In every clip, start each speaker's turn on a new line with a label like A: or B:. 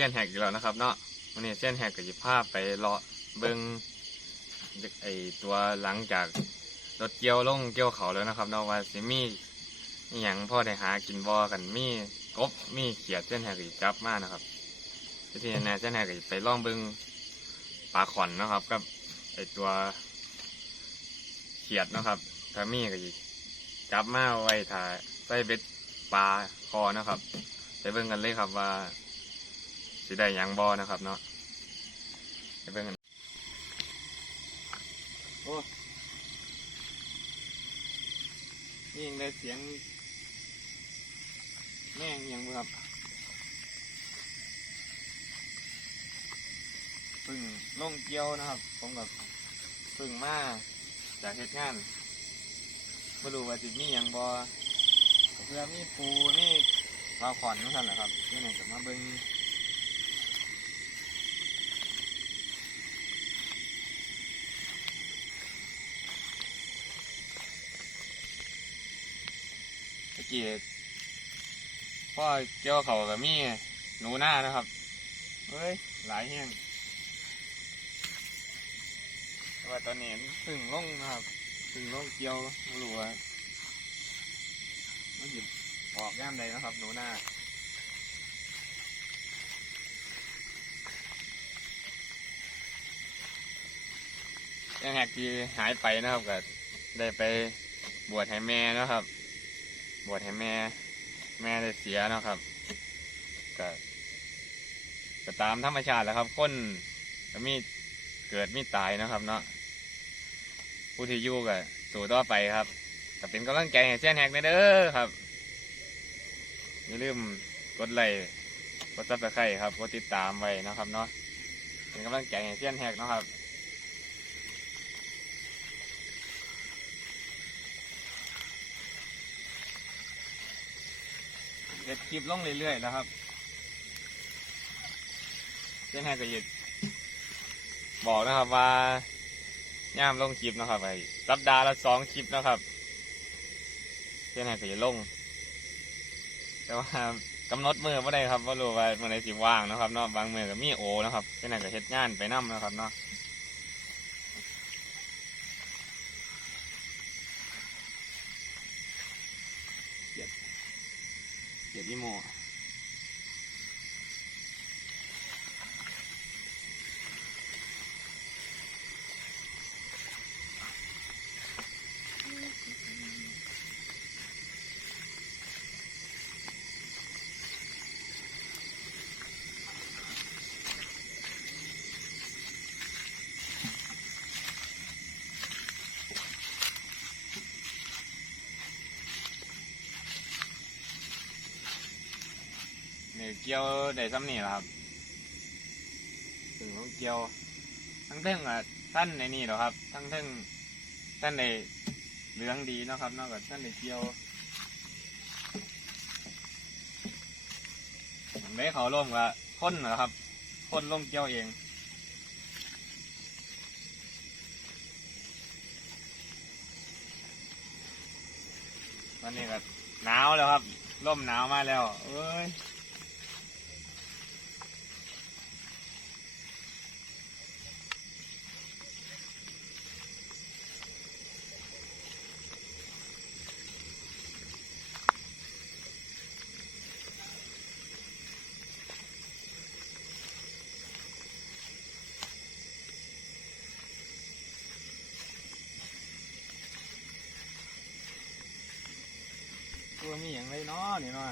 A: ซียนแหกอีกแล้วนะครับ เนาะมื่อนี้เซียนแหกกับยิภาพไปเลาะเบิ้งไอตัวหลังจากรถเกี่ยวลงเกี่ยวเขาแล้วนะครับเนาะว่าสิมีอย่างพ่อได้หากินบ่กันมีกบมีเขียดเซียนแหกจับมากนะครับที่แน่เซียนแหกกับยิไปล่องเบิ้งปลาขอนนะครับกับไอตัวเขียดนะครับถ้ามีกับยิจับมาไว้ถ่ายใส่เบ็ดปลาคอนะครับ ไปเบิ่งกันเลยครับว่า สิได้ยังบอนะครับเนาะไปเบิ่งกันโอ้นี่ยังได้เสียง แม่งยังบ่ครับเพึ่งล่งเกี่ยวนะครับ ผมกับเพึ่งมาจากเหตุงานไม่รู้ว่าสิมีหยังบอเพื่อมีปูมีปลาขอนนั่นแหละครับนี่ไหนจะมาเบิ้ง ตะกี้พ่อเจ้าเขากับมีหนูหน้านะครับ เฮ้ย หลายแห้งแต่ว่าตอนนี้พึ่งลงนะครับพึ่งลงเกี่ยวไม่รู้ว่ามันหยิบออกย่ามใดนะครับ หนูหน้ายังแหกที่หายไปนะครับก็ได้ไปบวชให้แม่นะครับ บวชให้แม่ แม่ได้เสียเนาะครับก็ก็ตามธรรมชาติแหล้วครับคนก็มีเกิดมีตายนะครับ เนาะผู้ที่อยู่ก็สู่ต่อไปครับก็เป็นกำลังใจให้เสียนแหกเด้อครับอย่าลืมกดไลค์กดซับสไครต์ครับกดติดตามไว้นะครับเนาะเป็นกำลังใจให้เสียนแหกนะครับ เด็ดคลิปลงเรื่อยๆแล้วครับเจ้าแห่ก็หยุดบอกนะครับว่าย่ามลงคลิปนะครับไอ้สัปดาห์ละสองคลิปนะครับเจ้าแห่ก็จะลง แต่ว่ากำหนดมือไม่ได้ครับว่ารู้ว่าเมื่อไรสิว่างนะครับเนาะบางมือก็มีโอนะครับเจ้าแห่ก็เฮ็ดงานไปนํนะครับเนาะ เดี๋ย กี่ยวได้ซ้ำนี่หละครับถึงเขาเกี่ยว ทั้งเทึ่งอะท่านในนี่หรอครับ ทั้งเทึ่งท่านในเหลืองดีนะครับนอกจากท่านในเกี่ยวผมได้เขาร่มกับพ่นเหรอครับพ่นร่มเกี่ยวเองวันนี้ก็หนาวแล้วครับร่มหนาวมาแล้ว เอ้ย ตัวมีอย่างไรเนาะนี่เนาะ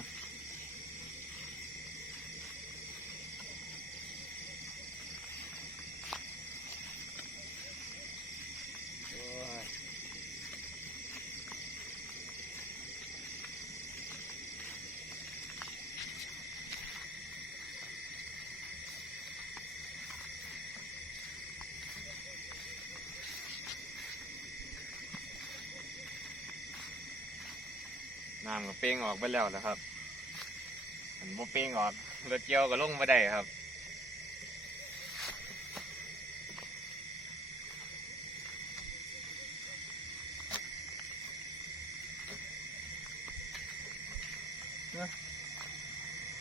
A: น้ำก็เป้งออกไปแล้วนะครับมันบ่เป้งออกรถเกี่ยวก็ลงมาได้ครับ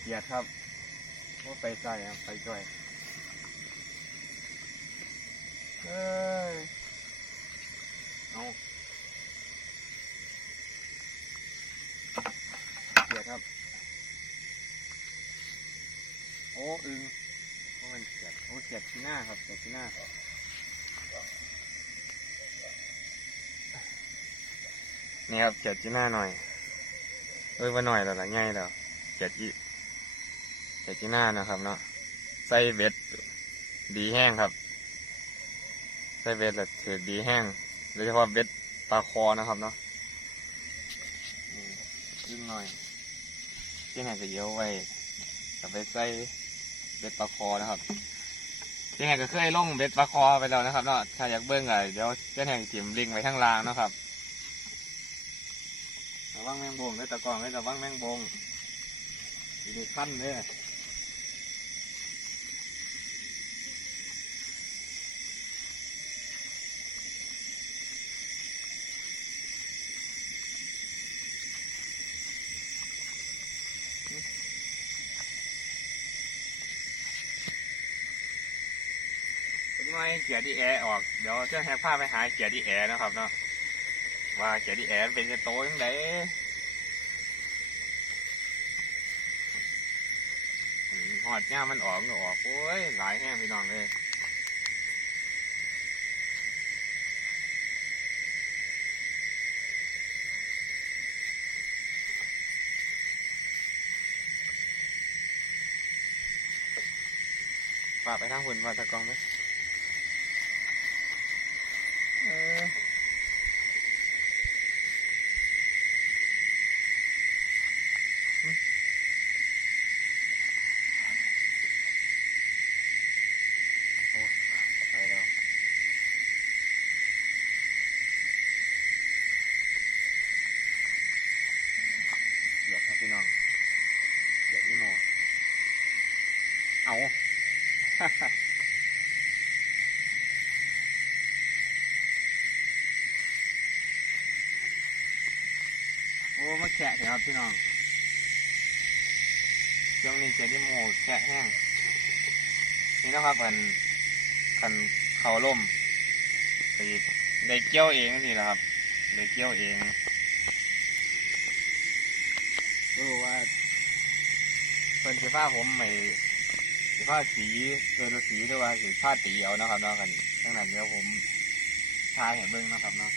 A: เกียดครับว่าไปใส่ครับไปจ่อยเอ้ยเอาเกียดครับ โอ้อึงโอ้มันเกียดโอ้เกียดที่หน้าครับเกียดที่หน้านี่ครับเกียดที่หน้าหน่อยเอ้ยว่าหน่อยแล้วละง่ายแล้วเกียดที่เกียดที่หน้านะครับเนาะใส่เบ็ดดีแห้งครับ ใส่เบ็ดแล้วถือดีแห้งโดยเฉพาะเบ็ดปลาคอนะครับเนาะยิ่งหน่อยที่ไหนก็เยอะไว้กับไปใส่ เบ็ดปลาคอนะครับเจ๊แหงก็เคยลงเบ็ดปลาคอไปแล้วนะครับเนาะถ้าอยากเบิ้งอะเดี๋ยวเจ้าแห่งจิมลิงไว้ข้างล่างนะครับระวังแมงบงด้วยตะกองด้วยระวังแมงบงดีขั้นเล นไงเกียร์ที่แอร์ออกเดี๋ยวเจ้าแฮกพาไปหาเกียร์ที่แอร์นะครับเนาะว่าเกียร์ที่แอร์เป็นจะโตยังไงหอดย่ามันออกก็ออกโอ้ยหลายแห้งพี่น้องเลยฝากไปทางหุ่นว่าตะกองไหมเออ ไปแล้วเดี๋ยวครับพี่น้องเดี๋ยวนี่หมอเอา โอ้ มาแขะเถอะครับพี่น้องช่วงนี้เจนี่โมแขะแห้ง นี่นะครับมันคันเขาล่มไปได้เกี่ยวเองนี่แหละครับได้เกี่ยวเองรู้ว่าเป็นสีผ้าผมไม่สีผ้าสีเกินสีหรือว่าสีผ้าตีเอานะครับเนาะกันดังนั้นเดี๋ยวผมทายเห็นเบิ้งนะครับเนาะ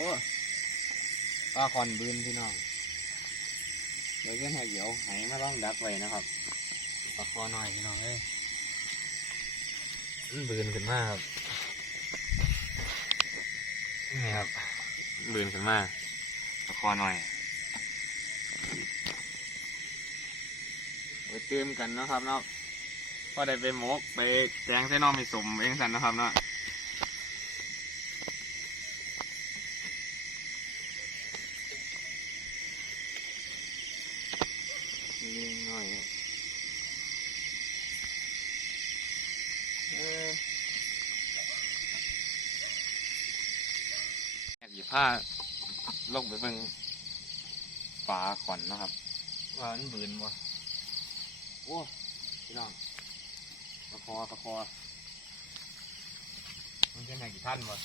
A: โอ้ปลาคอนบืนพี่น้องเดี๋ยวจะให้เดี๋ยวไมาล่องดักไว้นะครับปลาคอหน่อยพี่น้องเอ้ยมันบืนขึ้นมาครับนี่ครับบืนขึ้นมาปลาคอหน่อยไปเติมกันนะครับเนาะพอได้ไปหมกไปแจงเส้นนอมีสมเองสันนะครับเนาะ ลิงหน่อยเอออยากหยิบผ้าลงไปเบิ่งฝาขอนเนาะครับ ว่ามันบืนวะโอ้พี่น้องตะคอตะคอมันเป็นไหนกี่ท่านวะ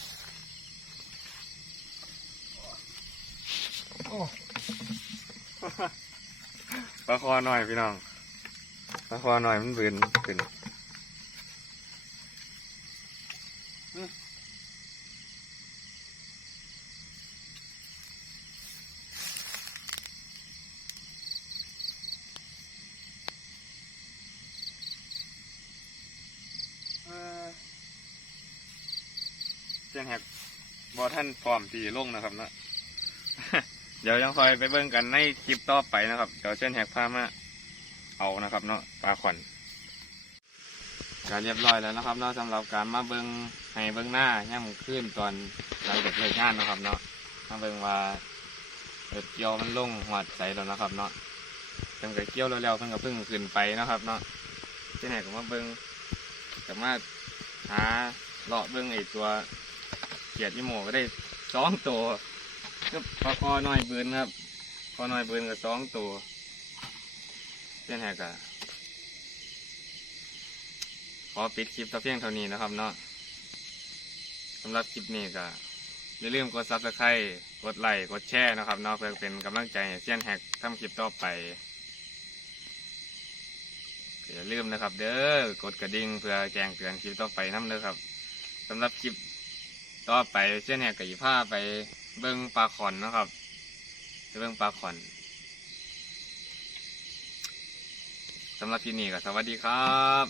A: โอ้ปลาคอหน่อยพี่น้องปลาคอหน่อยมันบืนขึ้นอื้อเอ่อเสี ยงแหกบอท่านพร้อมตีลงนะครับเนาะเดี๋ยวยังคอยไปเบิ่งกันในคลิปต่อไปนะครับ เดี๋ยวเช่นแหกผ้ามาเอานะครับ เนาะปลาขวัญการเรียบร้อยแล้วนะครับเนาะสำหรับการมาเบิ่งให้เบิ่งหน้าย่ำขึ้นตอนหลังจากเลิกงานนะครับ เนาะมาเบิ่งว่าเรถเกี่ยวมันลงหอดใสแล้วนะครับ เนาะเพิ่งก็เกี่ยวแล้วๆเพิ่งก็เพิ่งขึ้นไปนะครับ เนาะเส้นแหกก็มาเบิ้งสามารถหาเลาะเบิ้งไอ้ตัว เกียดยี่โมก็ได้สองตัวก็พอคอน้อยบืนครับคอน้อยบืนกับสองตัวเส้นแหกก็ขอปิดคลิปต่เพียงเท่านี้นะครับเนาะสำหรับคลิปนี้ก็อย่าลืมกดซับสไครต์กดไลค์กดแชร์นะครับเนาะเพื่อเป็นกำลังใจให้เซียนแฮกทำคลิปต่อไปอย่าลืมนะครับ เด้อกดกระดิ่งเพื่อแจ้งเตือนคลิปต่อไปน้ำเด้อครับสำหรับคลิป ก็ไปเช่นเนี่ยกับผ้าไปเบิ้งปลาขอนนะครับไปเบิ้งปลาขอนสำหรับที่นี่ก็สวัสดีครับ